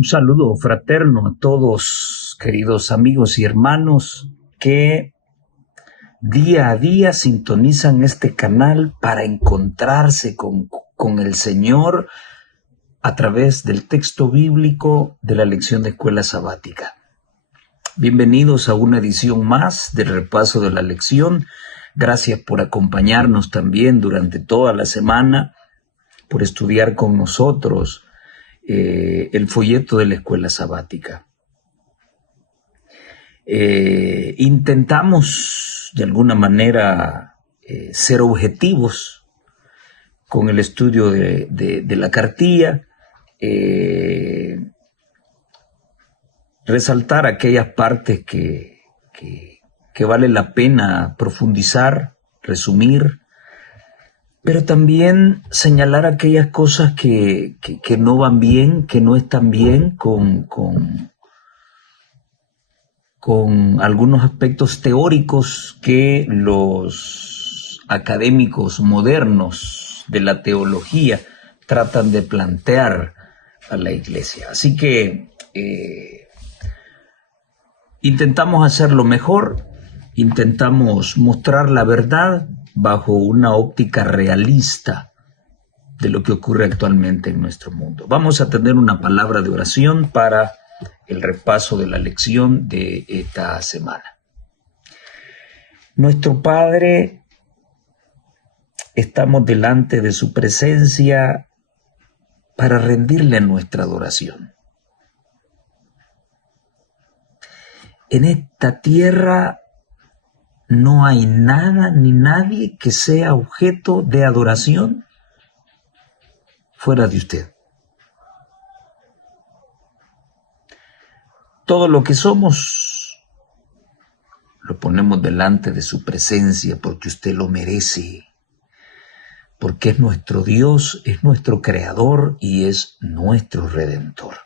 Un saludo fraterno a todos, queridos amigos y hermanos que día a día sintonizan este canal para encontrarse con el Señor a través del texto bíblico de la lección de escuela sabática. Bienvenidos a una edición más del repaso de la lección. Gracias por acompañarnos también durante toda la semana, por estudiar con nosotros el folleto de la escuela sabática. Intentamos de alguna manera ser objetivos con el estudio de la cartilla, resaltar aquellas partes que vale la pena profundizar, resumir, pero también señalar aquellas cosas que no van bien, que no están bien con algunos aspectos teóricos que los académicos modernos de la teología tratan de plantear a la iglesia. Así que intentamos hacerlo mejor, intentamos mostrar la verdad bajo una óptica realista de lo que ocurre actualmente en nuestro mundo. Vamos a tener una palabra de oración para el repaso de la lección de esta semana. Nuestro Padre, estamos delante de su presencia para rendirle nuestra adoración. En esta tierra no hay nada ni nadie que sea objeto de adoración fuera de usted. Todo lo que somos lo ponemos delante de su presencia porque usted lo merece, porque es nuestro Dios, es nuestro Creador y es nuestro Redentor.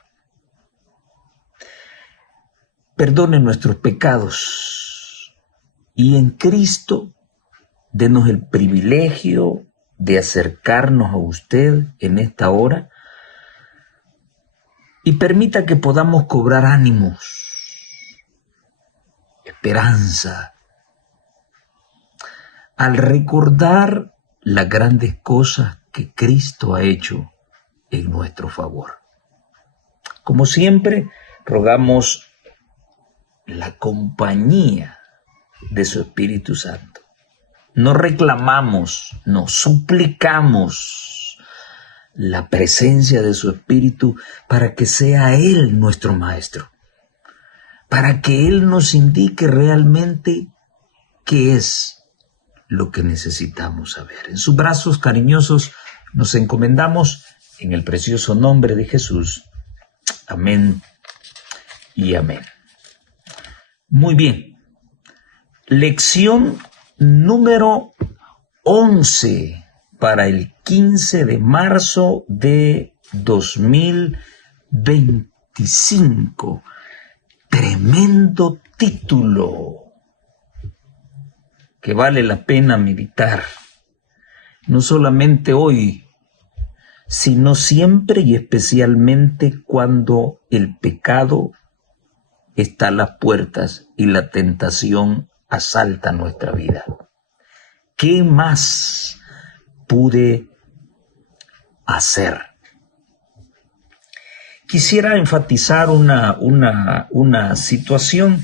Perdone nuestros pecados y en Cristo denos el privilegio de acercarnos a usted en esta hora y permita que podamos cobrar ánimos, esperanza, al recordar las grandes cosas que Cristo ha hecho en nuestro favor. Como siempre, rogamos la compañía de su Espíritu Santo. No reclamamos, no suplicamos la presencia de su Espíritu para que sea Él nuestro Maestro, para que Él nos indique realmente qué es lo que necesitamos saber. En sus brazos cariñosos nos encomendamos en el precioso nombre de Jesús. Amén y amén. Muy bien. Lección número 11 para el 15 de marzo de 2025. Tremendo título que vale la pena meditar, no solamente hoy, sino siempre y especialmente cuando el pecado está a las puertas y la tentación asalta nuestra vida. ¿Qué más pude hacer? Quisiera enfatizar una situación.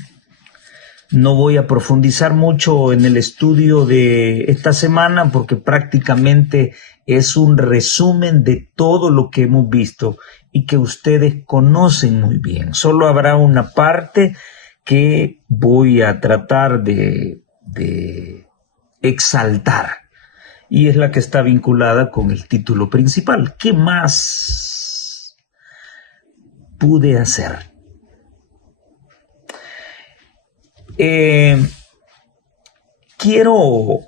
No voy a profundizar mucho en el estudio de esta semana porque prácticamente es un resumen de todo lo que hemos visto y que ustedes conocen muy bien. Solo habrá una parte que voy a tratar de exaltar y es la que está vinculada con el título principal. ¿Qué más pude hacer? Quiero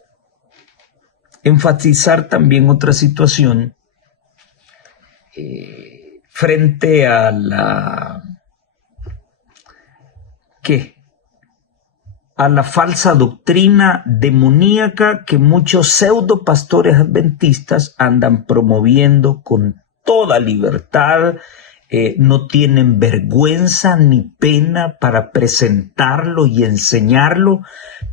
enfatizar también otra situación frente a la falsa doctrina demoníaca que muchos pseudo pastores adventistas andan promoviendo con toda libertad no tienen vergüenza ni pena para presentarlo y enseñarlo,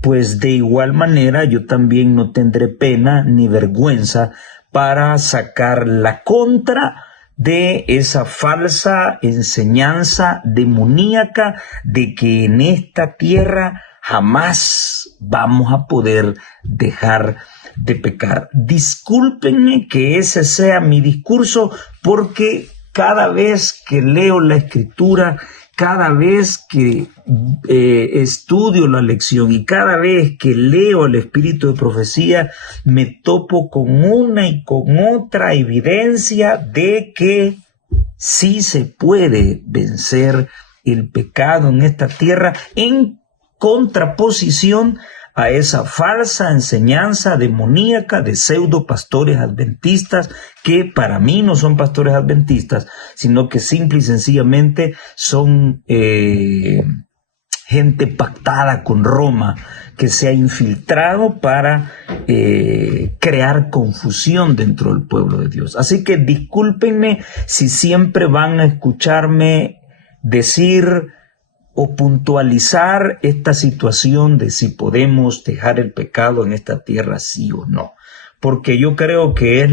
pues de igual manera yo también no tendré pena ni vergüenza para sacar la contra de esa falsa enseñanza demoníaca de que en esta tierra jamás vamos a poder dejar de pecar. Discúlpenme que ese sea mi discurso, porque cada vez que leo la Escritura, cada vez que estudio la lección y cada vez que leo el espíritu de profecía, me topo con una y con otra evidencia de que sí se puede vencer el pecado en esta tierra, en contraposición a esa falsa enseñanza demoníaca de pseudo pastores adventistas, que para mí no son pastores adventistas, sino que simple y sencillamente son gente pactada con Roma, que se ha infiltrado para crear confusión dentro del pueblo de Dios. Así que discúlpenme si siempre van a escucharme decir o puntualizar esta situación de si podemos dejar el pecado en esta tierra, sí o no, porque yo creo que es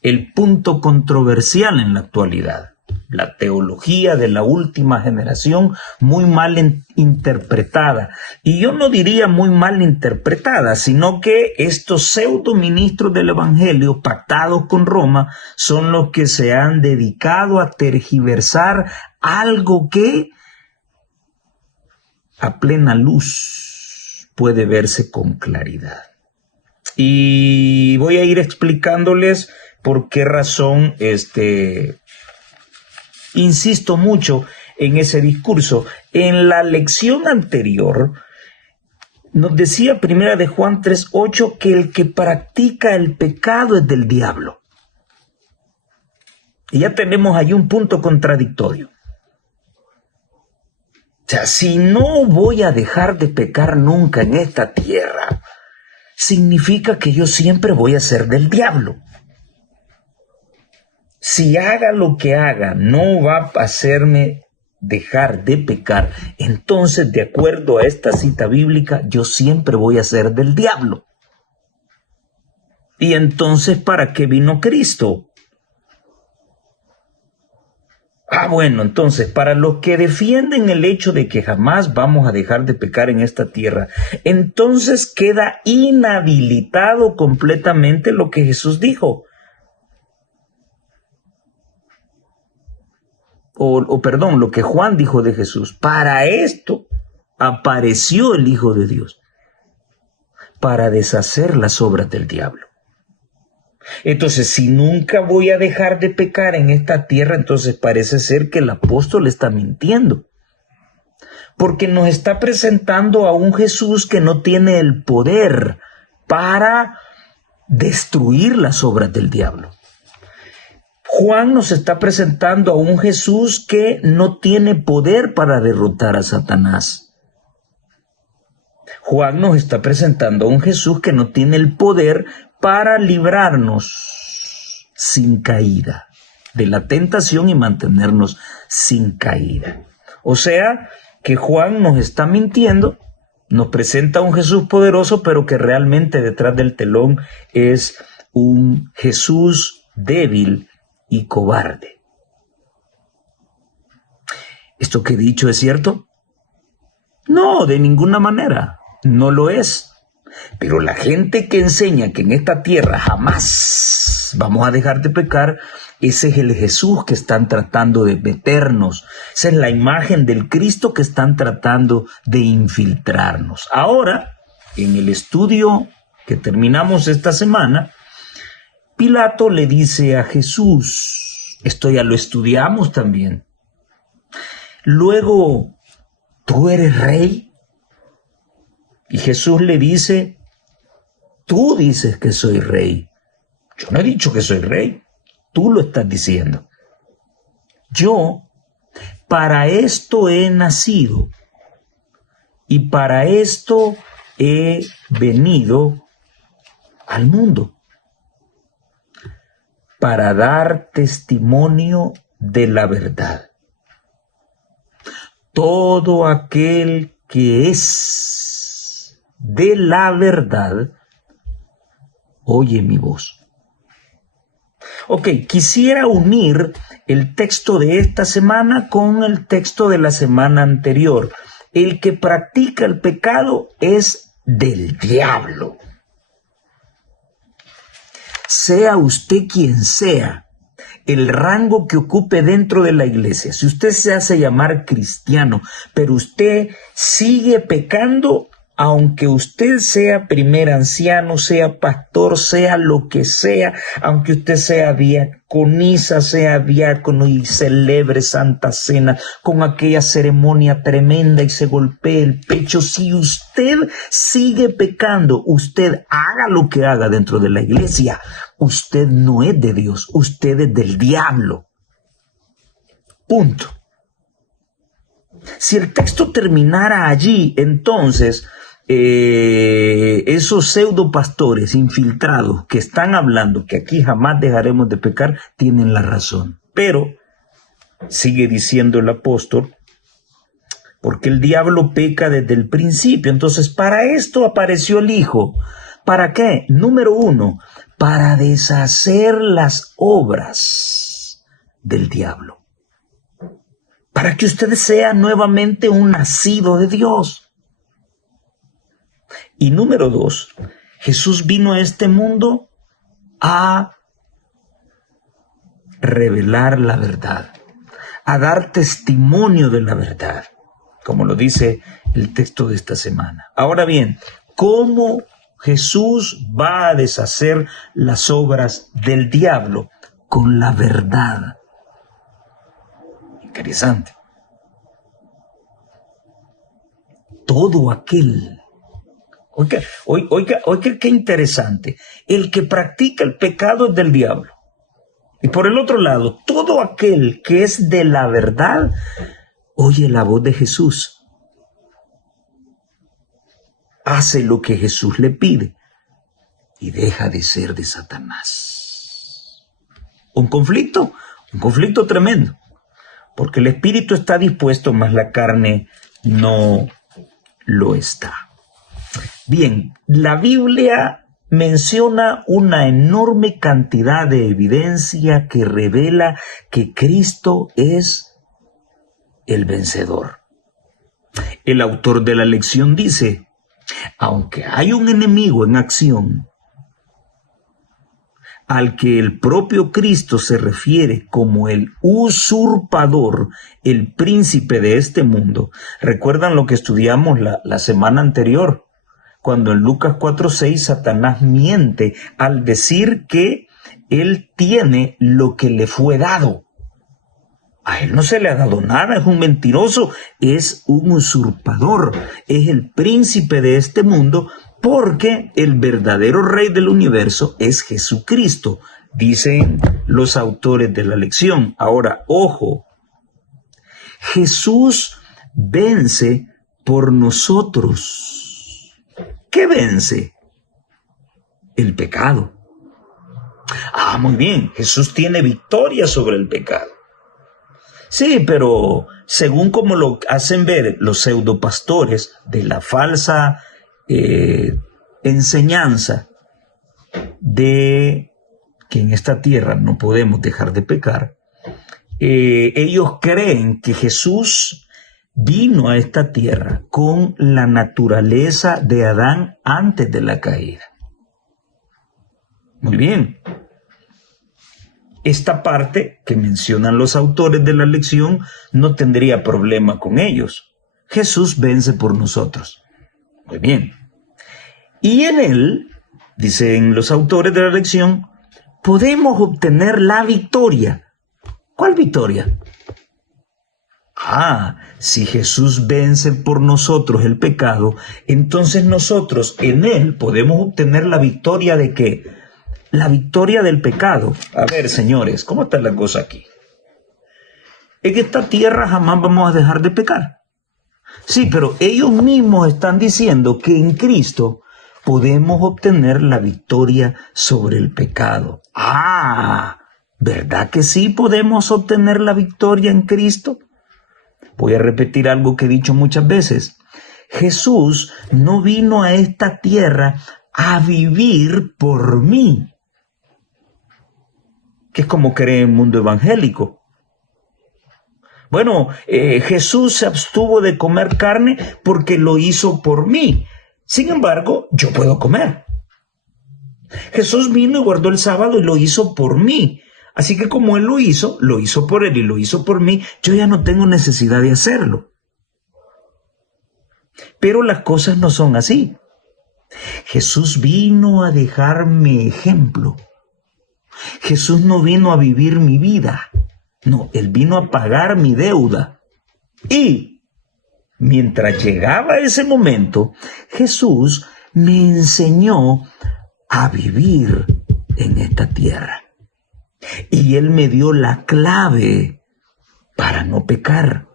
el punto controversial en la actualidad. La teología de la última generación muy mal interpretada, y yo no diría muy mal interpretada, sino que estos pseudo ministros del evangelio pactados con Roma son los que se han dedicado a tergiversar algo que a plena luz puede verse con claridad. Y voy a ir explicándoles por qué razón insisto mucho en ese discurso. En la lección anterior nos decía Primera de Juan 3:8 que el que practica el pecado es del diablo. Y ya tenemos ahí un punto contradictorio. O sea, si no voy a dejar de pecar nunca en esta tierra, significa que yo siempre voy a ser del diablo. Si haga lo que haga, no va a hacerme dejar de pecar, entonces, de acuerdo a esta cita bíblica, yo siempre voy a ser del diablo. Y entonces, ¿para qué vino Cristo? Bueno, entonces, para los que defienden el hecho de que jamás vamos a dejar de pecar en esta tierra, entonces queda inhabilitado completamente lo que Jesús dijo. Lo que Juan dijo de Jesús. Para esto apareció el Hijo de Dios, para deshacer las obras del diablo. Entonces, si nunca voy a dejar de pecar en esta tierra, entonces parece ser que el apóstol está mintiendo, porque nos está presentando a un Jesús que no tiene el poder para destruir las obras del diablo. Juan nos está presentando a un Jesús que no tiene poder para derrotar a Satanás. Juan nos está presentando a un Jesús que no tiene el poder para librarnos sin caída de la tentación y mantenernos sin caída. O sea, que Juan nos está mintiendo, nos presenta a un Jesús poderoso, pero que realmente detrás del telón es un Jesús débil y cobarde. ¿Esto que he dicho es cierto? No, de ninguna manera, no lo es. Pero la gente que enseña que en esta tierra jamás vamos a dejar de pecar, ese es el Jesús que están tratando de meternos. Esa es la imagen del Cristo que están tratando de infiltrarnos. Ahora, en el estudio que terminamos esta semana, Pilato le dice a Jesús, esto ya lo estudiamos también, luego, ¿tú eres rey? Y Jesús le dice, tú dices que soy rey. Yo no he dicho que soy rey, tú lo estás diciendo. Yo para esto he nacido y para esto he venido al mundo, para dar testimonio de la verdad. Todo aquel que es de la verdad, oye mi voz. Ok, quisiera unir el texto de esta semana con el texto de la semana anterior. El que practica el pecado es del diablo. Sea usted quien sea, el rango que ocupe dentro de la iglesia, si usted se hace llamar cristiano, pero usted sigue pecando, aunque usted sea primer anciano, sea pastor, sea lo que sea, aunque usted sea diaconisa, sea diácono y celebre Santa Cena con aquella ceremonia tremenda y se golpee el pecho, si usted sigue pecando, usted haga lo que haga dentro de la iglesia, usted no es de Dios, usted es del diablo. Punto. Si el texto terminara allí, entonces esos pseudo pastores infiltrados que están hablando que aquí jamás dejaremos de pecar, tienen la razón. Pero, sigue diciendo el apóstol, porque el diablo peca desde el principio. Entonces, para esto apareció el Hijo. ¿Para qué? Número 1, para deshacer las obras del diablo. Para que usted sea nuevamente un nacido de Dios. Y número 2, Jesús vino a este mundo a revelar la verdad, a dar testimonio de la verdad, como lo dice el texto de esta semana. Ahora bien, ¿cómo Jesús va a deshacer las obras del diablo? Con la verdad. Interesante. Todo aquel... Oiga, qué interesante. El que practica el pecado es del diablo. Y por el otro lado, todo aquel que es de la verdad, oye la voz de Jesús. Hace lo que Jesús le pide y deja de ser de Satanás. Un conflicto tremendo. Porque el espíritu está dispuesto, mas la carne no lo está. Bien, la Biblia menciona una enorme cantidad de evidencia que revela que Cristo es el vencedor. El autor de la lección dice, aunque hay un enemigo en acción, al que el propio Cristo se refiere como el usurpador, el príncipe de este mundo. ¿Recuerdan lo que estudiamos la semana anterior? Cuando en Lucas 4:6 Satanás miente al decir que él tiene lo que le fue dado. A él no se le ha dado nada, es un mentiroso, es un usurpador, es el príncipe de este mundo, porque el verdadero rey del universo es Jesucristo, dicen los autores de la lección. Ahora, ojo, Jesús vence por nosotros. ¿Qué vence? El pecado. Muy bien, Jesús tiene victoria sobre el pecado. Sí, pero según como lo hacen ver los pseudopastores de la falsa enseñanza de que en esta tierra no podemos dejar de pecar, ellos creen que Jesús vino a esta tierra con la naturaleza de Adán antes de la caída. Muy bien. Esta parte que mencionan los autores de la lección no tendría problema con ellos. Jesús vence por nosotros. Muy bien. Y en él, dicen los autores de la lección, podemos obtener la victoria. ¿Cuál victoria? Si Jesús vence por nosotros el pecado, entonces nosotros en él podemos obtener la victoria ¿de qué? La victoria del pecado. A ver, señores, ¿cómo está la cosa aquí? En esta tierra jamás vamos a dejar de pecar. Sí, pero ellos mismos están diciendo que en Cristo podemos obtener la victoria sobre el pecado. ¿Verdad que sí podemos obtener la victoria en Cristo? Voy a repetir algo que he dicho muchas veces. Jesús no vino a esta tierra a vivir por mí, que es como cree el mundo evangélico. Bueno, Jesús se abstuvo de comer carne porque lo hizo por mí. Sin embargo, yo puedo comer. Jesús vino y guardó el sábado y lo hizo por mí. Así que como Él lo hizo por Él y lo hizo por mí, yo ya no tengo necesidad de hacerlo. Pero las cosas no son así. Jesús vino a dejarme ejemplo. Jesús no vino a vivir mi vida. No, Él vino a pagar mi deuda. Y mientras llegaba ese momento, Jesús me enseñó a vivir en esta tierra. Y Él me dio la clave para no pecar,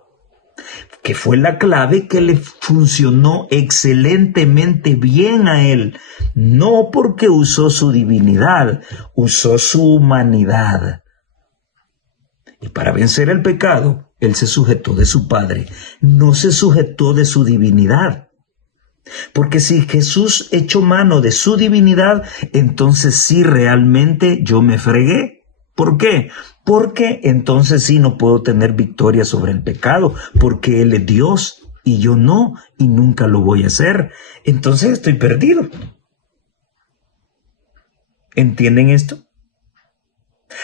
que fue la clave que le funcionó excelentemente bien a Él, no porque usó su divinidad, usó su humanidad. Y para vencer el pecado, Él se sujetó de su Padre, no se sujetó de su divinidad. Porque si Jesús echó mano de su divinidad, entonces sí realmente yo me fregué. ¿Por qué? Porque entonces sí no puedo tener victoria sobre el pecado, porque Él es Dios y yo no, y nunca lo voy a hacer. Entonces estoy perdido. ¿Entienden esto?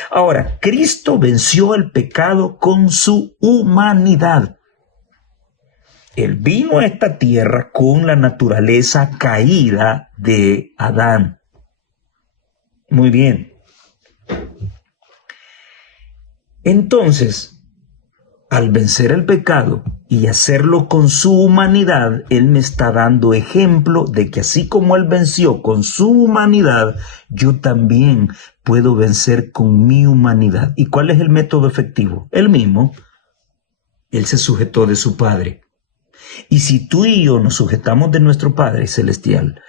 Ahora, Cristo venció el pecado con su humanidad. Él vino a esta tierra con la naturaleza caída de Adán. Muy bien. Entonces, al vencer el pecado y hacerlo con su humanidad, Él me está dando ejemplo de que así como Él venció con su humanidad, yo también puedo vencer con mi humanidad. ¿Y cuál es el método efectivo? El mismo. Él se sujetó de su Padre. Y si tú y yo nos sujetamos de nuestro Padre Celestial,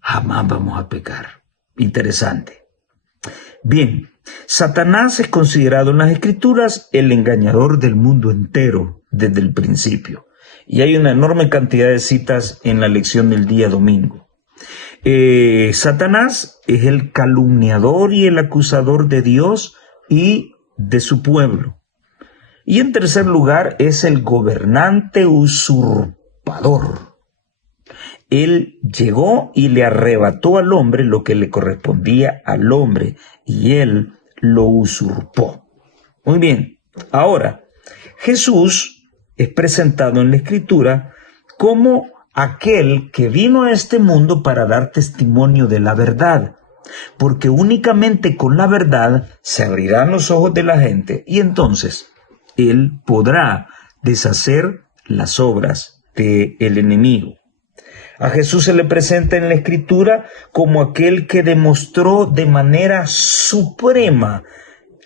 jamás vamos a pecar. Interesante. Bien, Satanás es considerado en las Escrituras el engañador del mundo entero desde el principio. Y hay una enorme cantidad de citas en la lección del día domingo. Satanás es el calumniador y el acusador de Dios y de su pueblo. Y en tercer lugar es el gobernante usurpador. Él llegó y le arrebató al hombre lo que le correspondía al hombre y él lo usurpó. Muy bien, ahora Jesús es presentado en la Escritura como aquel que vino a este mundo para dar testimonio de la verdad, porque únicamente con la verdad se abrirán los ojos de la gente y entonces Él podrá deshacer las obras del enemigo. A Jesús se le presenta en la Escritura como aquel que demostró de manera suprema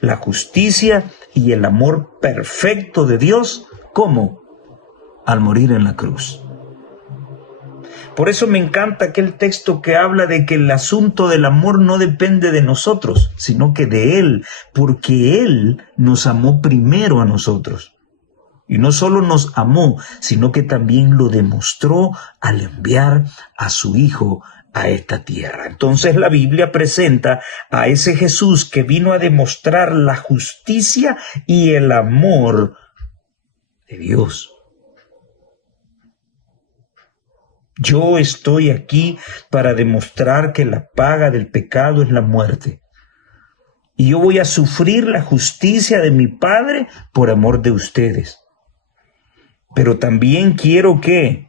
la justicia y el amor perfecto de Dios, ¿cómo? Al morir en la cruz. Por eso me encanta aquel texto que habla de que el asunto del amor no depende de nosotros, sino que de Él, porque Él nos amó primero a nosotros. Y no solo nos amó, sino que también lo demostró al enviar a su Hijo a esta tierra. Entonces la Biblia presenta a ese Jesús que vino a demostrar la justicia y el amor de Dios. Yo estoy aquí para demostrar que la paga del pecado es la muerte. Y yo voy a sufrir la justicia de mi Padre por amor de ustedes. Pero también quiero que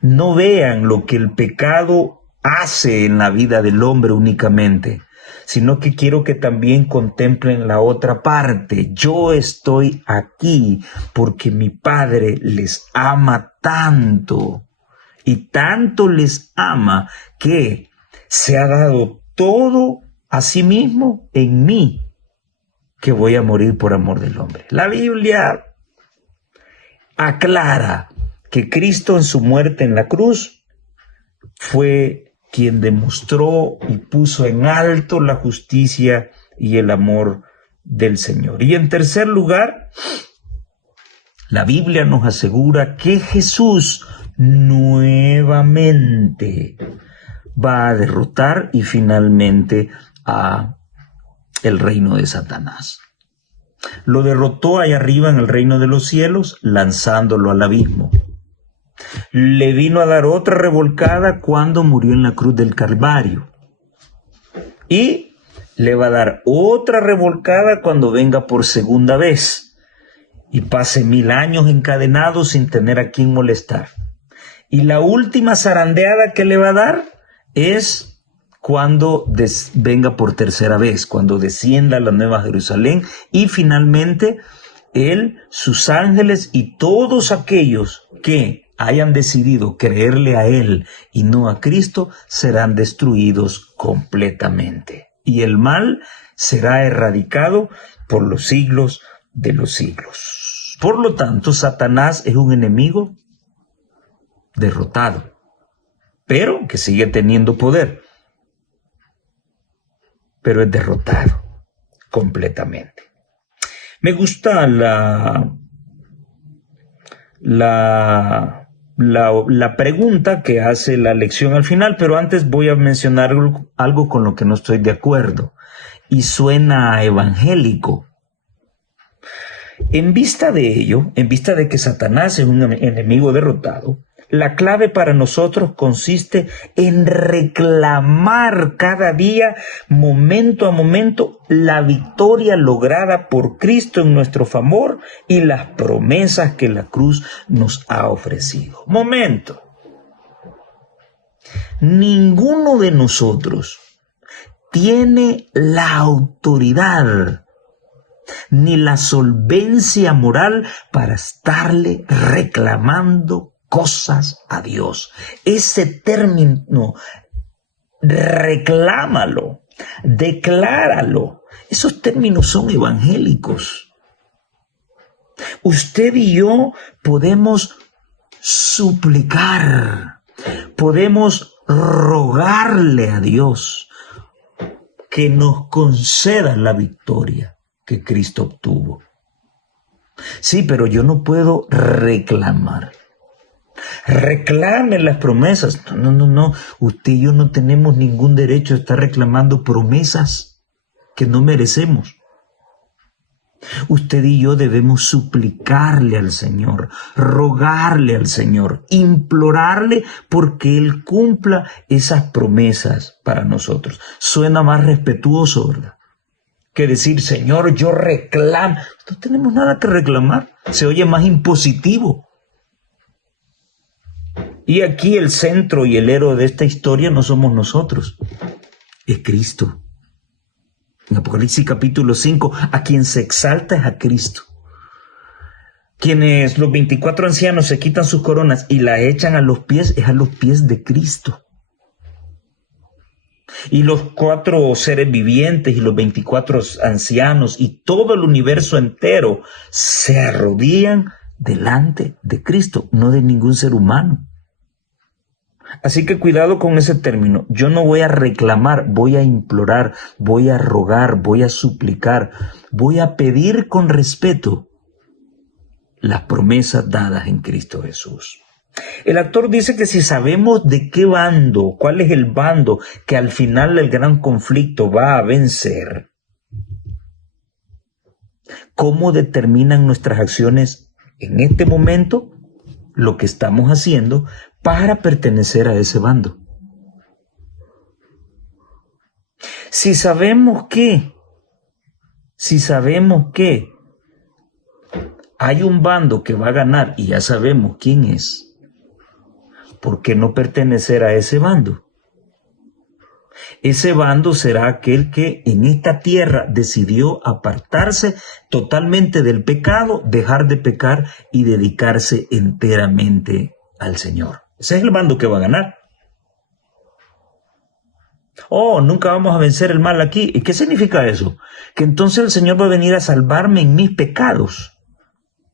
no vean lo que el pecado hace en la vida del hombre únicamente, sino que quiero que también contemplen la otra parte. Yo estoy aquí porque mi Padre les ama tanto y tanto les ama que se ha dado todo a sí mismo en mí, que voy a morir por amor del hombre. La Biblia aclara que Cristo en su muerte en la cruz fue quien demostró y puso en alto la justicia y el amor del Señor. Y en tercer lugar, la Biblia nos asegura que Jesús nuevamente va a derrotar y finalmente a el reino de Satanás. Lo derrotó allá arriba en el reino de los cielos, lanzándolo al abismo. Le vino a dar otra revolcada cuando murió en la cruz del Calvario. Y le va a dar otra revolcada cuando venga por segunda vez y pase 1000 años encadenado sin tener a quien molestar. Y la última zarandeada que le va a dar es cuando venga por tercera vez, cuando descienda a la Nueva Jerusalén y finalmente él, sus ángeles y todos aquellos que hayan decidido creerle a él y no a Cristo serán destruidos completamente. Y el mal será erradicado por los siglos de los siglos. Por lo tanto, Satanás es un enemigo derrotado, pero que sigue teniendo poder. Pero es derrotado completamente. Me gusta la pregunta que hace la lección al final, pero antes voy a mencionar algo con lo que no estoy de acuerdo y suena evangélico. En vista de ello, en vista de que Satanás es un enemigo derrotado, la clave para nosotros consiste en reclamar cada día, momento a momento, la victoria lograda por Cristo en nuestro favor y las promesas que la cruz nos ha ofrecido. Momento. Ninguno de nosotros tiene la autoridad ni la solvencia moral para estarle reclamando cosas a Dios. Ese término, reclámalo, decláralo, esos términos son evangélicos. Usted y yo podemos suplicar, podemos rogarle a Dios que nos conceda la victoria que Cristo obtuvo. Sí, pero yo no puedo reclamar. Reclame las promesas. No. Usted y yo no tenemos ningún derecho a estar reclamando promesas que no merecemos. Usted y yo debemos suplicarle al Señor, rogarle al Señor, implorarle porque Él cumpla esas promesas para nosotros. Suena más respetuoso, ¿verdad?, que decir, Señor, yo reclamo. No tenemos nada que reclamar. Se oye más impositivo. Y aquí el centro y el héroe de esta historia no somos nosotros, es Cristo. En Apocalipsis capítulo 5, a quien se exalta es a Cristo. Quienes los 24 ancianos se quitan sus coronas y la echan a los pies, es a los pies de Cristo. Y los 4 seres vivientes y los 24 ancianos y todo el universo entero se arrodillan delante de Cristo, no de ningún ser humano. Así que cuidado con ese término. Yo no voy a reclamar, voy a implorar, voy a rogar, voy a suplicar, voy a pedir con respeto las promesas dadas en Cristo Jesús. El autor dice que si sabemos de qué bando, cuál es el bando que al final del gran conflicto va a vencer, ¿cómo determinan nuestras acciones en este momento lo que estamos haciendo para pertenecer a ese bando? Si sabemos que hay un bando que va a ganar y ya sabemos quién es, ¿por qué no pertenecer a ese bando? Ese bando será aquel que en esta tierra decidió apartarse totalmente del pecado, dejar de pecar y dedicarse enteramente al Señor. Ese es el bando que va a ganar. Oh, nunca vamos a vencer el mal aquí. ¿Y qué significa eso? Que entonces el Señor va a venir a salvarme en mis pecados.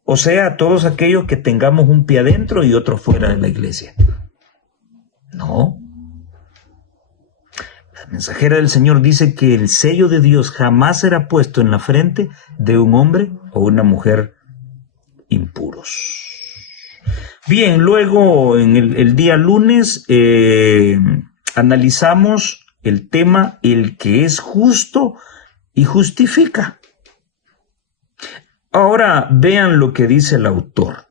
O sea, a todos aquellos que tengamos un pie adentro y otro fuera de la iglesia. No. La mensajera del Señor dice que el sello de Dios jamás será puesto en la frente de un hombre o una mujer impuros. Bien, luego en el día lunes analizamos el tema el que es justo y justifica. Ahora vean lo que dice el autor.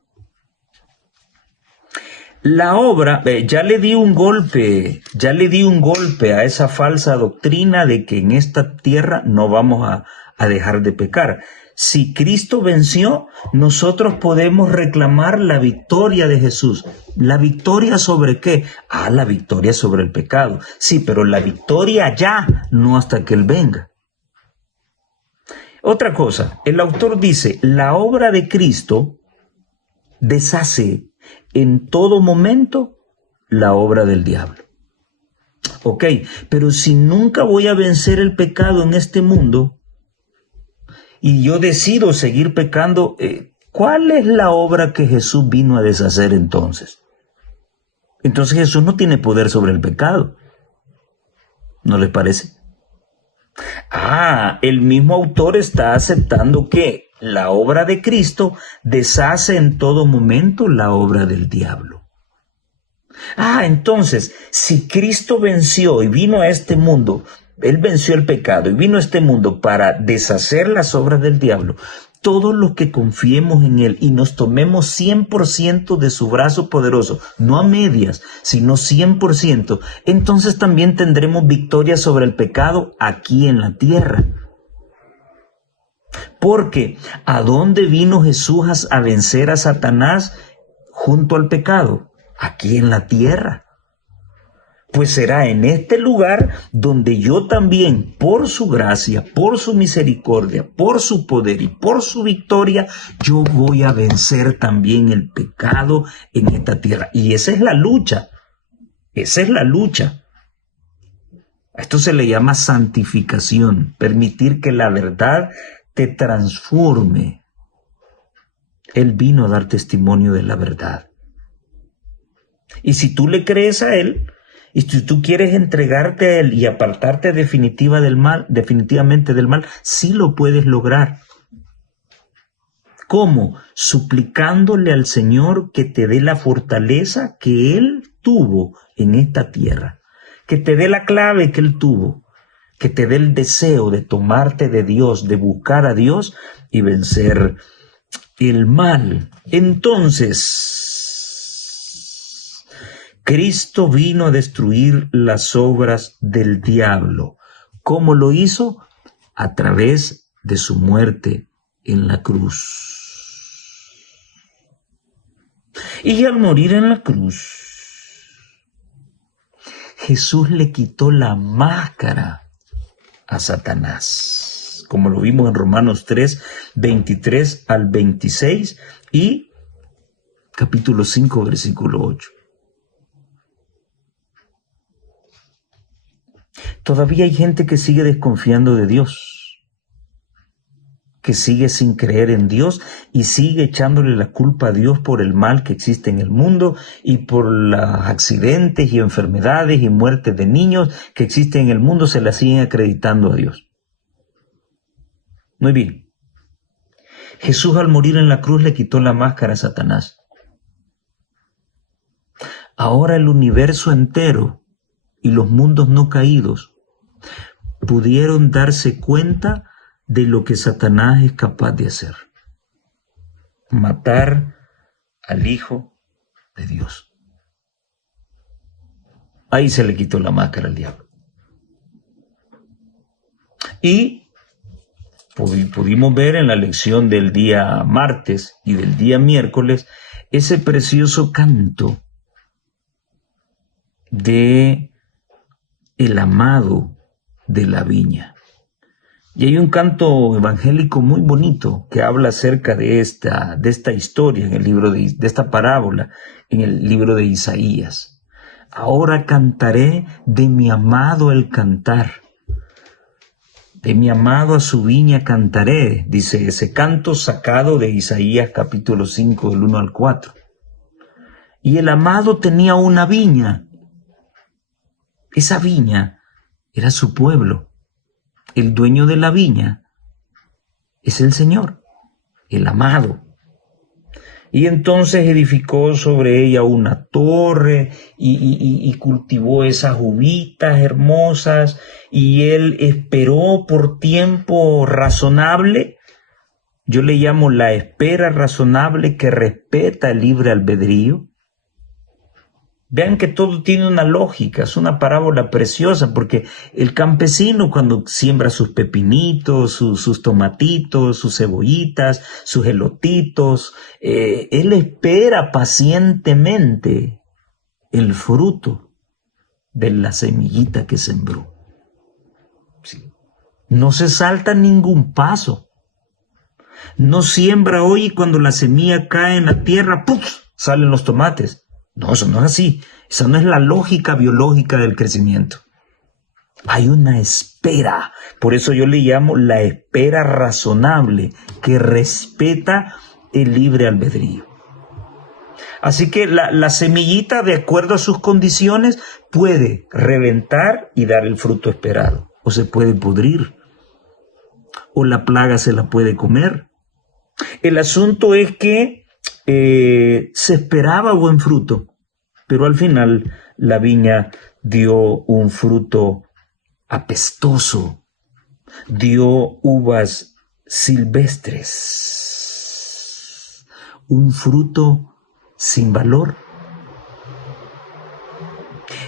La obra, ya le di un golpe a esa falsa doctrina de que en esta tierra no vamos a dejar de pecar. Si Cristo venció, nosotros podemos reclamar la victoria de Jesús. ¿La victoria sobre qué? La victoria sobre el pecado. Sí, pero la victoria ya, no hasta que Él venga. Otra cosa, el autor dice, la obra de Cristo deshace en todo momento la obra del diablo. Ok, pero si nunca voy a vencer el pecado en este mundo y yo decido seguir pecando, ¿cuál es la obra que Jesús vino a deshacer entonces? Entonces Jesús no tiene poder sobre el pecado. ¿No les parece? El mismo autor está aceptando que la obra de Cristo deshace en todo momento la obra del diablo. Entonces, si Cristo venció y vino a este mundo, Él venció el pecado y vino a este mundo para deshacer las obras del diablo, todos los que confiemos en Él y nos tomemos 100% de su brazo poderoso, no a medias, sino 100%, entonces también tendremos victoria sobre el pecado aquí en la tierra. Porque ¿a dónde vino Jesús a vencer a Satanás junto al pecado? Aquí en la tierra. Pues será en este lugar donde yo también, por su gracia, por su misericordia, por su poder y por su victoria, yo voy a vencer también el pecado en esta tierra. Y esa es la lucha. Esa es la lucha. A esto se le llama santificación, permitir que la verdad te transforme. Él vino a dar testimonio de la verdad. Y si tú le crees a Él, y si tú quieres entregarte a Él y apartarte definitivamente del mal, sí lo puedes lograr. ¿Cómo? Suplicándole al Señor que te dé la fortaleza que Él tuvo en esta tierra, que te dé la clave que Él tuvo, que te dé el deseo de tomarte de Dios, de buscar a Dios y vencer el mal. Entonces, Cristo vino a destruir las obras del diablo. ¿Cómo lo hizo? A través de su muerte en la cruz. Y al morir en la cruz, Jesús le quitó la máscara a Satanás, como lo vimos en Romanos 3, 23 al 26 y capítulo 5, versículo 8. Todavía hay gente que sigue desconfiando de Dios, que sigue sin creer en Dios y sigue echándole la culpa a Dios por el mal que existe en el mundo y por los accidentes y enfermedades y muertes de niños que existen en el mundo, se la siguen acreditando a Dios. Muy bien. Jesús al morir en la cruz le quitó la máscara a Satanás. Ahora el universo entero y los mundos no caídos pudieron darse cuenta de lo que Satanás es capaz de hacer: matar al Hijo de Dios. Ahí se le quitó la máscara al diablo. Y pudimos ver en la lección del día martes y del día miércoles ese precioso canto de el amado de la viña. Y hay un canto evangélico muy bonito que habla acerca de esta historia en el libro de esta parábola en el libro de Isaías. Ahora cantaré de mi amado el cantar. De mi amado a su viña cantaré, dice ese canto sacado de Isaías capítulo 5 del 1 al 4. Y el amado tenía una viña. Esa viña era su pueblo. El dueño de la viña es el Señor, el amado. Y entonces edificó sobre ella una torre y cultivó esas uvitas hermosas, y él esperó por tiempo razonable. Yo le llamo la espera razonable que respeta el libre albedrío. Vean que todo tiene una lógica, es una parábola preciosa, porque el campesino cuando siembra sus pepinitos, sus tomatitos, sus cebollitas, sus elotitos, él espera pacientemente el fruto de la semillita que sembró. Sí. No se salta ningún paso. No siembra hoy y cuando la semilla cae en la tierra, ¡puf!, salen los tomates. No, eso no es así. Esa no es la lógica biológica del crecimiento. Hay una espera. Por eso yo le llamo la espera razonable, que respeta el libre albedrío. Así que la semillita, de acuerdo a sus condiciones, puede reventar y dar el fruto esperado. O se puede pudrir. O la plaga se la puede comer. El asunto es que se esperaba buen fruto, pero al final la viña dio un fruto apestoso, dio uvas silvestres, un fruto sin valor.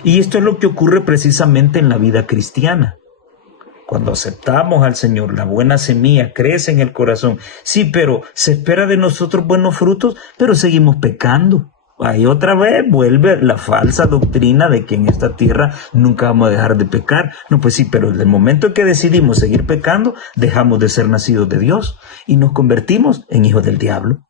Y esto es lo que ocurre precisamente en la vida cristiana. Cuando aceptamos al Señor, la buena semilla crece en el corazón. Sí, pero se espera de nosotros buenos frutos, pero seguimos pecando. Ahí otra vez vuelve la falsa doctrina de que en esta tierra nunca vamos a dejar de pecar. No, pues sí, pero desde el momento en que decidimos seguir pecando, dejamos de ser nacidos de Dios y nos convertimos en hijos del diablo.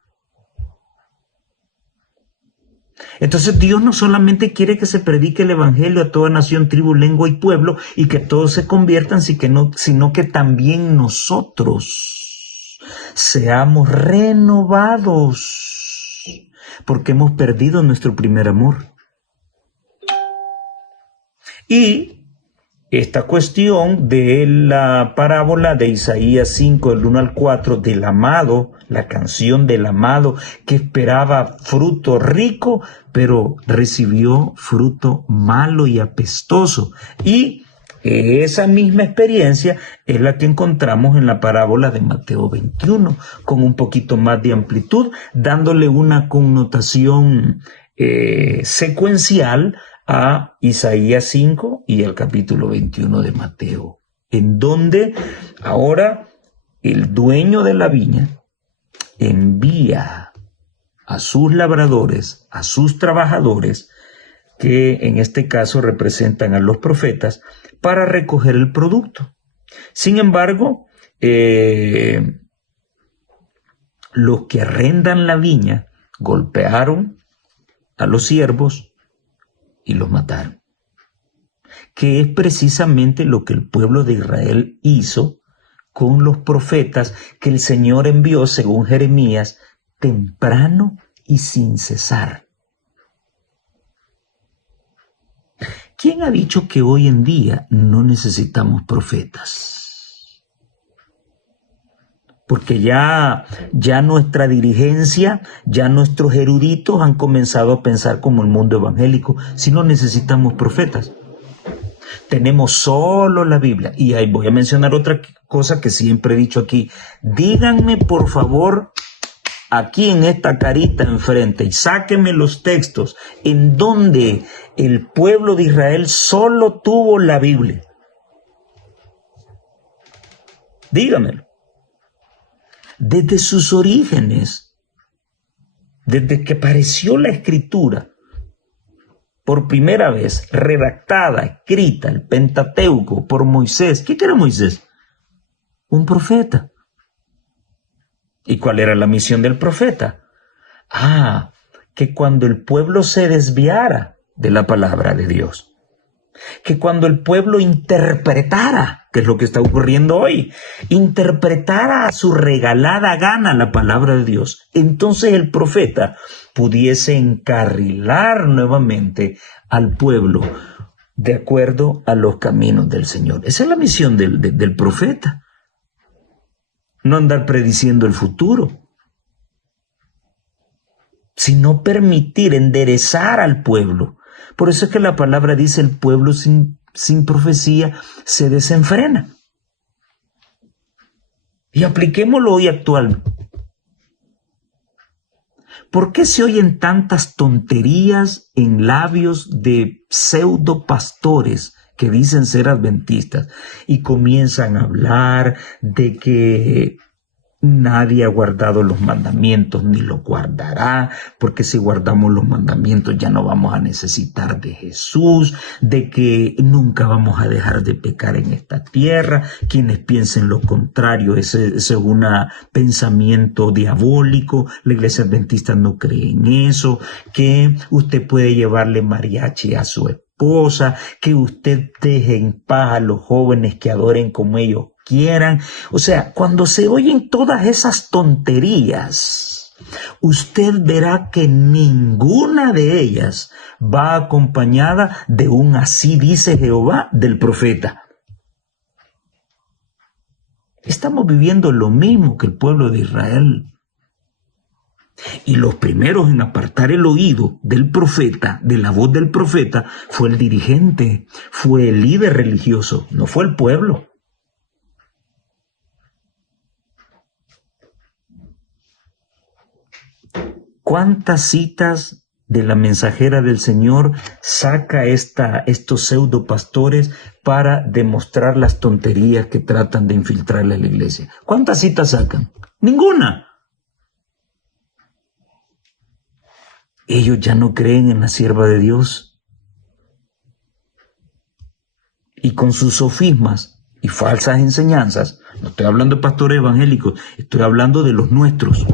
Entonces Dios no solamente quiere que se predique el evangelio a toda nación, tribu, lengua y pueblo y que todos se conviertan, sino que también nosotros seamos renovados, porque hemos perdido nuestro primer amor. Y esta cuestión de la parábola de Isaías 5, del 1 al 4, del amado, la canción del amado que esperaba fruto rico, pero recibió fruto malo y apestoso. Y esa misma experiencia es la que encontramos en la parábola de Mateo 21, con un poquito más de amplitud, dándole una connotación secuencial a Isaías 5 y el capítulo 21 de Mateo, en donde ahora el dueño de la viña envía a sus labradores, a sus trabajadores, que en este caso representan a los profetas, para recoger el producto. Sin embargo, los que arrendan la viña golpearon a los siervos y los mataron, que es precisamente lo que el pueblo de Israel hizo con los profetas que el Señor envió, según Jeremías, temprano y sin cesar. ¿Quién ha dicho que hoy en día no necesitamos profetas? Porque ya nuestra dirigencia, ya nuestros eruditos han comenzado a pensar como el mundo evangélico. Si no necesitamos profetas, tenemos solo la Biblia. Y ahí voy a mencionar otra cosa que siempre he dicho aquí. Díganme, por favor, aquí en esta carita enfrente, y sáquenme los textos en donde el pueblo de Israel solo tuvo la Biblia. Díganmelo. Desde sus orígenes, desde que apareció la Escritura, por primera vez redactada, escrita, el Pentateuco, por Moisés. ¿Qué era Moisés? Un profeta. ¿Y cuál era la misión del profeta? Que cuando el pueblo se desviara de la palabra de Dios, que cuando el pueblo interpretara, que es lo que está ocurriendo hoy, interpretara a su regalada gana la palabra de Dios, entonces el profeta pudiese encarrilar nuevamente al pueblo de acuerdo a los caminos del Señor. Esa es la misión del profeta. No andar prediciendo el futuro, sino permitir enderezar al pueblo. Por eso es que la palabra dice: el pueblo sin profecía se desenfrena. Y apliquémoslo hoy actual. ¿Por qué se oyen tantas tonterías en labios de pseudo pastores que dicen ser adventistas y comienzan a hablar de que nadie ha guardado los mandamientos ni los guardará, porque si guardamos los mandamientos ya no vamos a necesitar de Jesús, de que nunca vamos a dejar de pecar en esta tierra? Quienes piensen lo contrario, ese es un pensamiento diabólico. La iglesia adventista no cree en eso, que usted puede llevarle mariachi a su esposa, que usted deje en paz a los jóvenes que adoren como ellos quieran. O sea, cuando se oyen todas esas tonterías, usted verá que ninguna de ellas va acompañada de un así dice Jehová del profeta. Estamos viviendo lo mismo que el pueblo de Israel. Y los primeros en apartar el oído del profeta, de la voz del profeta, fue el dirigente, fue el líder religioso, no fue el pueblo. ¿Cuántas citas de la mensajera del Señor saca estos pseudo pastores para demostrar las tonterías que tratan de infiltrarle a la iglesia? ¿Cuántas citas sacan? Ninguna. Ellos ya no creen en la sierva de Dios. Y con sus sofismas y falsas enseñanzas, no estoy hablando de pastores evangélicos, estoy hablando de los nuestros.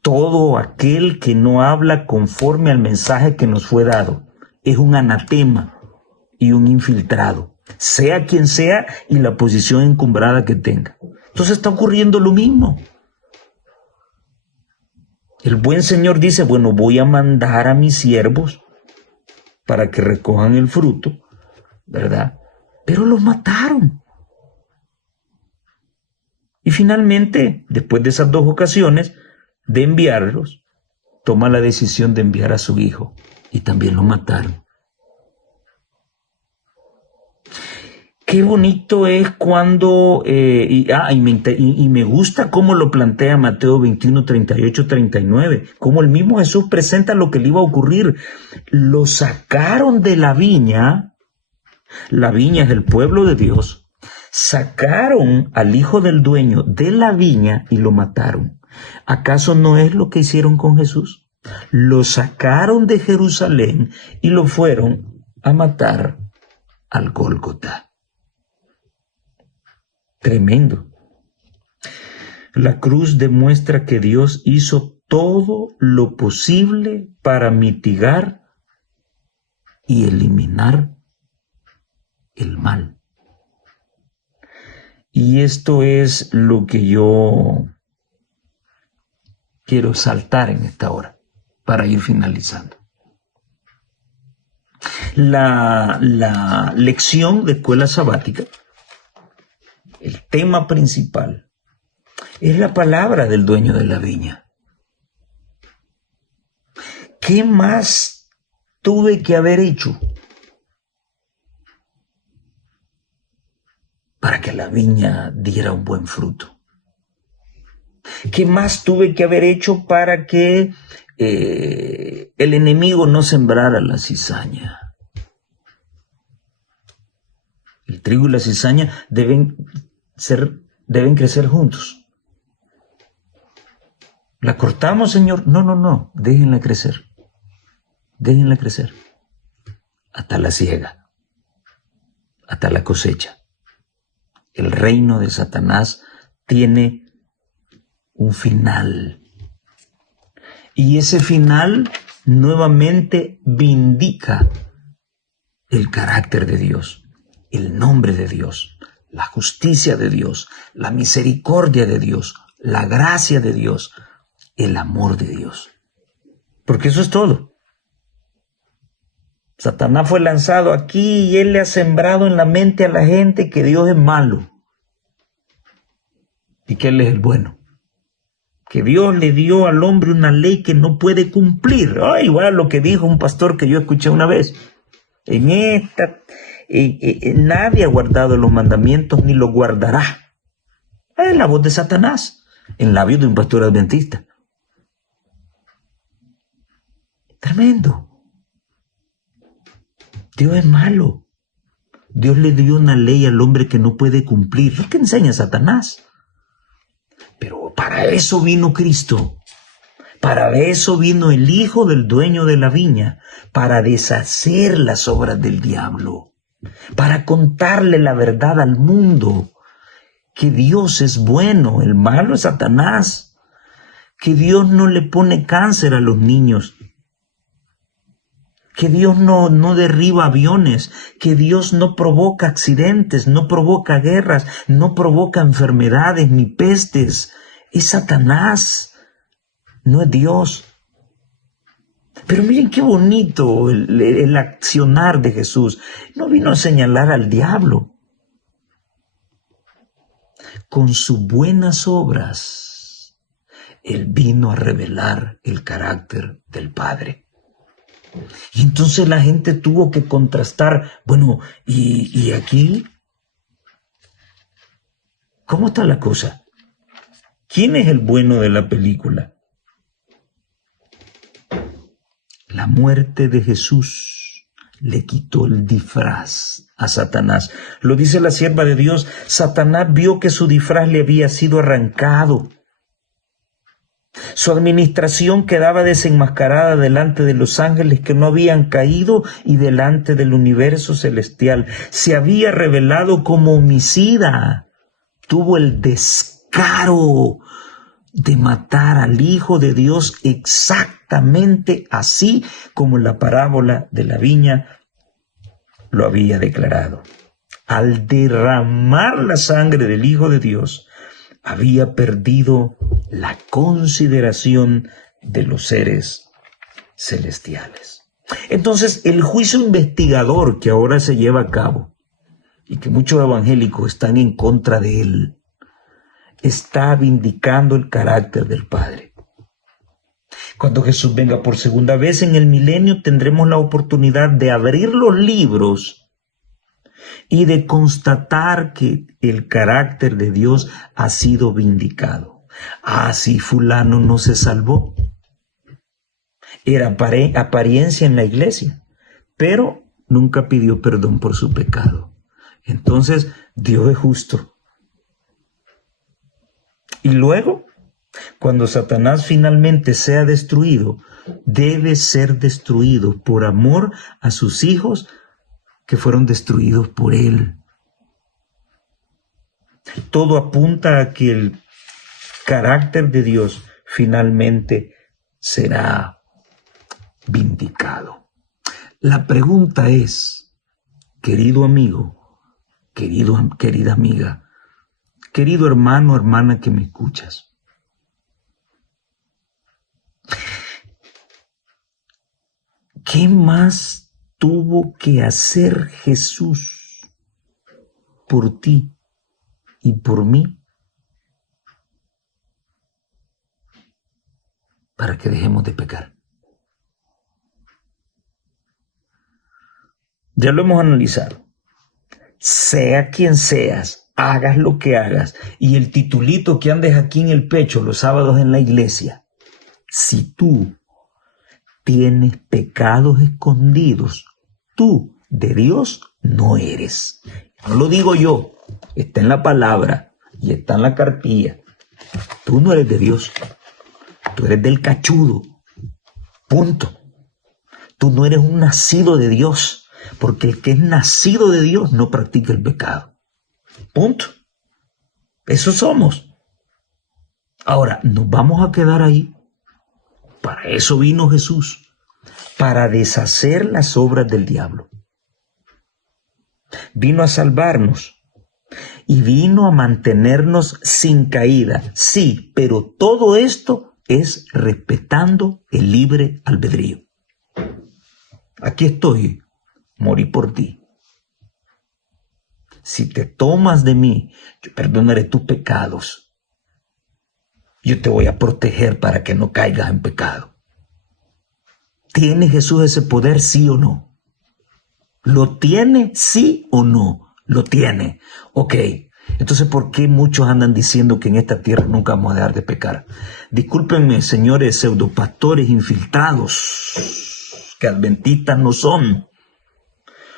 Todo aquel que no habla conforme al mensaje que nos fue dado es un anatema y un infiltrado, sea quien sea y la posición encumbrada que tenga. Entonces está ocurriendo lo mismo. El buen Señor dice: bueno, voy a mandar a mis siervos para que recojan el fruto, ¿verdad? Pero los mataron. Y finalmente, después de esas 2 ocasiones de enviarlos, toma la decisión de enviar a su hijo, y también lo mataron. Qué bonito es cuando, y me gusta cómo lo plantea Mateo 21, 38, 39, cómo el mismo Jesús presenta lo que le iba a ocurrir. Lo sacaron de la viña es el pueblo de Dios, sacaron al hijo del dueño de la viña y lo mataron. ¿Acaso no es lo que hicieron con Jesús? Lo sacaron de Jerusalén y lo fueron a matar al Gólgota. Tremendo. La cruz demuestra que Dios hizo todo lo posible para mitigar y eliminar el mal. Y esto es lo que yo quiero saltar en esta hora para ir finalizando. La lección de escuela sabática, el tema principal, es la palabra del dueño de la viña. ¿Qué más tuve que haber hecho para que la viña diera un buen fruto? ¿Qué más tuve que haber hecho para que el enemigo no sembrara la cizaña? El trigo y la cizaña deben crecer juntos. ¿La cortamos, Señor? No, déjenla crecer. Déjenla crecer. Hasta la siega. Hasta la cosecha. El reino de Satanás tiene un final. Y ese final nuevamente vindica el carácter de Dios, el nombre de Dios, la justicia de Dios, la misericordia de Dios, la gracia de Dios, el amor de Dios. Porque eso es todo. Satanás fue lanzado aquí y él le ha sembrado en la mente a la gente que Dios es malo y que Él es el bueno. Que Dios le dio al hombre una ley que no puede cumplir. Igual lo que dijo un pastor que yo escuché una vez. Nadie ha guardado los mandamientos ni los guardará. Es la voz de Satanás en labios de un pastor adventista. Tremendo. Dios es malo. Dios le dio una ley al hombre que no puede cumplir. Es que enseña Satanás. Pero para eso vino Cristo. Para eso vino el Hijo del dueño de la viña. Para deshacer las obras del diablo. Para contarle la verdad al mundo. Que Dios es bueno, el malo es Satanás. Que Dios no le pone cáncer a los niños. Que Dios no derriba aviones, que Dios no provoca accidentes, no provoca guerras, no provoca enfermedades ni pestes. Es Satanás, no es Dios. Pero miren qué bonito el accionar de Jesús. No vino a señalar al diablo. Con sus buenas obras, Él vino a revelar el carácter del Padre. Y entonces la gente tuvo que contrastar, bueno, ¿y aquí? ¿Cómo está la cosa? ¿Quién es el bueno de la película? La muerte de Jesús le quitó el disfraz a Satanás. Lo dice la sierva de Dios, Satanás vio que su disfraz le había sido arrancado. Su administración quedaba desenmascarada delante de los ángeles que no habían caído y delante del universo celestial. Se había revelado como homicida. Tuvo el descaro de matar al Hijo de Dios exactamente así como la parábola de la viña lo había declarado. Al derramar la sangre del Hijo de Dios, había perdido la consideración de los seres celestiales. Entonces, el juicio investigador que ahora se lleva a cabo y que muchos evangélicos están en contra de él, está vindicando el carácter del Padre. Cuando Jesús venga por segunda vez en el milenio, tendremos la oportunidad de abrir los libros y de constatar que el carácter de Dios ha sido vindicado. Si fulano no se salvó. Era apariencia en la iglesia, pero nunca pidió perdón por su pecado. Entonces, Dios es justo. Y luego, cuando Satanás finalmente sea destruido, debe ser destruido por amor a sus hijos que fueron destruidos por él. Todo apunta a que el carácter de Dios finalmente será vindicado. La pregunta es, querido amigo, querida amiga, querido hermano, hermana que me escuchas, ¿qué más tuvo que hacer Jesús por ti y por mí para que dejemos de pecar? Ya lo hemos analizado. Sea quien seas, hagas lo que hagas, y el titulito que andes aquí en el pecho los sábados en la iglesia, si tú tienes pecados escondidos, tú de Dios no eres. No lo digo yo, está en la palabra y está en la cartilla. Tú no eres de Dios, tú eres del cachudo. Punto. Tú no eres un nacido de Dios, porque el que es nacido de Dios no practica el pecado. Punto. Eso somos. Ahora, ¿nos vamos a quedar ahí? Para eso vino Jesús, para deshacer las obras del diablo. Vino a salvarnos y vino a mantenernos sin caída. Sí, pero todo esto es respetando el libre albedrío. Aquí estoy morí por ti. Si te tomas de mí, yo perdonaré tus pecados. Yo te voy a proteger para que no caigas en pecado. ¿Tiene Jesús ese poder, sí o no? ¿Lo tiene, sí o no? Lo tiene. Ok. Entonces, ¿por qué muchos andan diciendo que en esta tierra nunca vamos a dejar de pecar? Discúlpenme, señores pseudopastores infiltrados, que adventistas no son.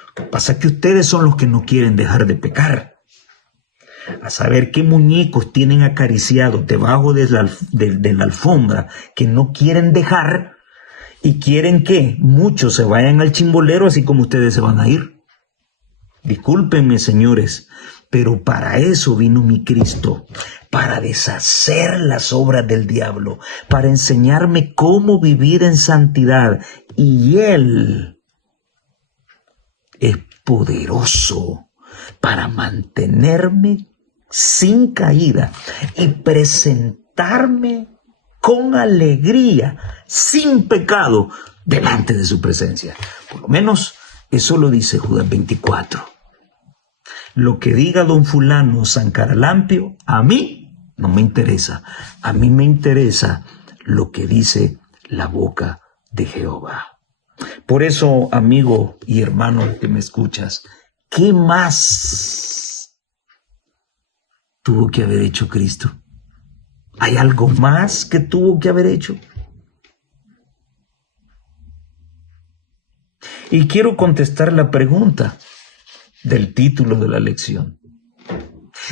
Lo que pasa es que ustedes son los que no quieren dejar de pecar. A saber qué muñecos tienen acariciados debajo de la alfombra que no quieren dejar y quieren que muchos se vayan al chimbolero así como ustedes se van a ir. Discúlpenme, señores, pero para eso vino mi Cristo, para deshacer las obras del diablo, para enseñarme cómo vivir en santidad. Y Él es poderoso para mantenerme sin caída y presentarme con alegría, sin pecado, delante de su presencia. Por lo menos eso lo dice Judas 24. Lo que diga don fulano San Caralampio, a mí no me interesa. A mí me interesa lo que dice la boca de Jehová. Por eso, amigo y hermano que me escuchas, ¿qué más tuvo que haber hecho Cristo? ¿Hay algo más que tuvo que haber hecho? Y quiero contestar la pregunta del título de la lección.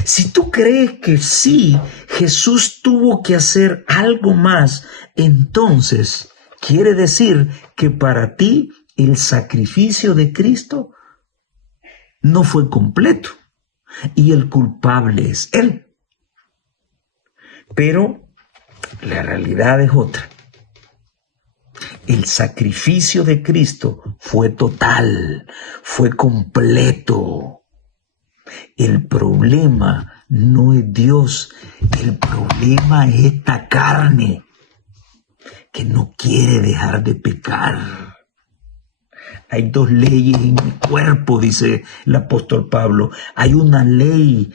Si tú crees que sí, Jesús tuvo que hacer algo más, entonces quiere decir que para ti el sacrificio de Cristo no fue completo y el culpable es Él. Pero la realidad es otra. El sacrificio de Cristo fue total, fue completo. El problema no es Dios, el problema es esta carne que no quiere dejar de pecar. Hay dos leyes en mi cuerpo, dice el apóstol Pablo. Hay una ley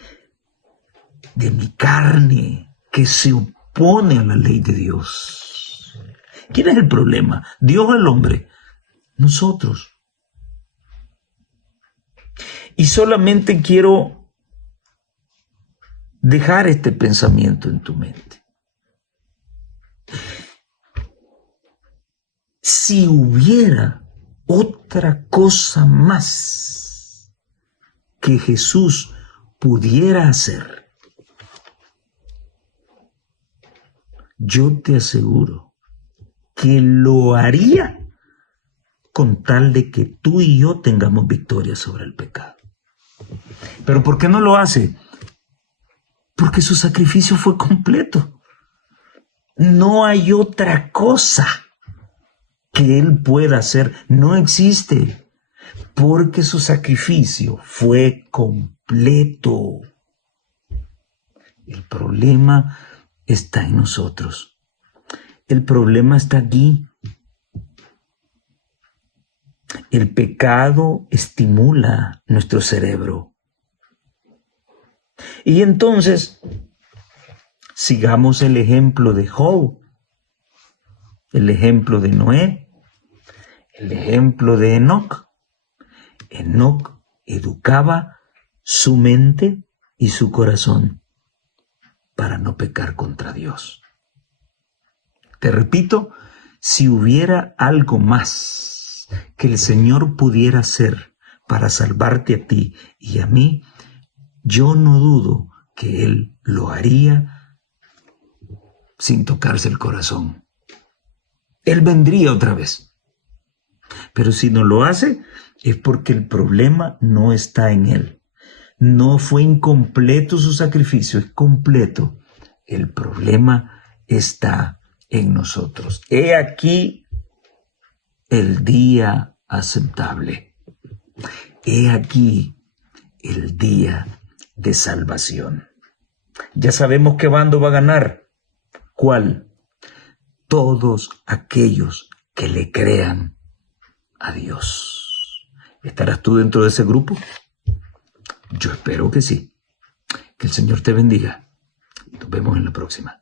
de mi carne que se opone a la ley de Dios. ¿Quién es el problema? ¿Dios o el hombre? Nosotros. Y solamente quiero dejar este pensamiento en tu mente. Si hubiera otra cosa más que Jesús pudiera hacer, yo te aseguro que lo haría con tal de que tú y yo tengamos victoria sobre el pecado. ¿Pero por qué no lo hace? Porque su sacrificio fue completo. No hay otra cosa que Él pueda hacer. No existe. Porque su sacrificio fue completo. El problema está en nosotros. El problema está aquí. El pecado estimula nuestro cerebro. Y entonces, sigamos el ejemplo de Job, el ejemplo de Noé, el ejemplo de Enoc. Enoc educaba su mente y su corazón para no pecar contra Dios. Te repito, si hubiera algo más que el Señor pudiera hacer para salvarte a ti y a mí, yo no dudo que Él lo haría sin tocarse el corazón. Él vendría otra vez. Pero si no lo hace, es porque el problema no está en Él. No fue incompleto su sacrificio, es completo. El problema está en nosotros. He aquí el día aceptable. He aquí el día de salvación. Ya sabemos qué bando va a ganar. ¿Cuál? Todos aquellos que le crean a Dios. ¿Estarás tú dentro de ese grupo? Yo espero que sí. Que el Señor te bendiga. Nos vemos en la próxima.